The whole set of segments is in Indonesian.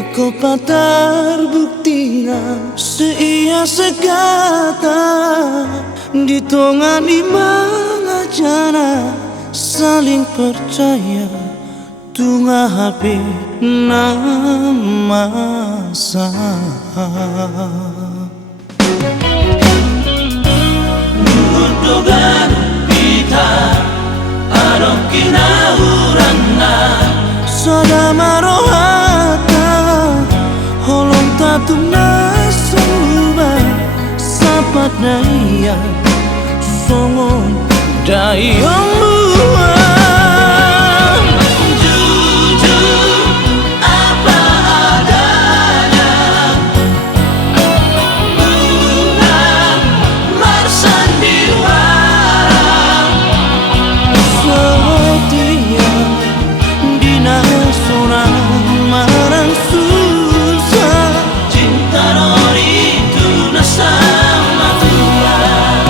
Iko patar buktinya seia segata di tongan di mangajana saling percaya tunga HP nama sah Nudogan pita adong kinahurana sada marohata holong tatung nasuba sapat naya songon dayong luang jujur apa adanya bunga marsandiwara setia dina sonang marang susah cinta nori tuna sama Tuhan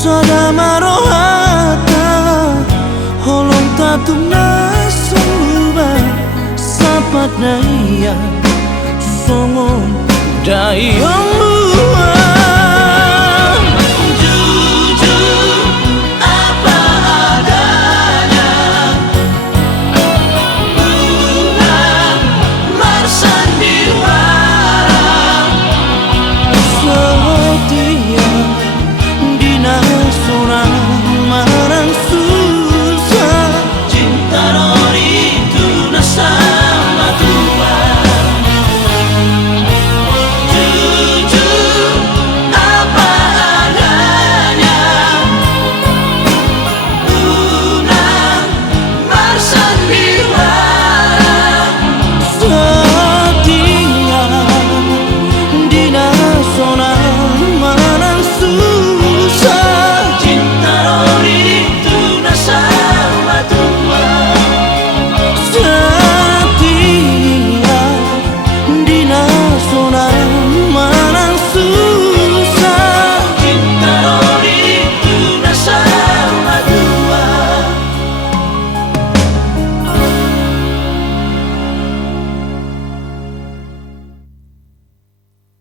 sada marohata holong tatung nasuba sapat naya songon dayong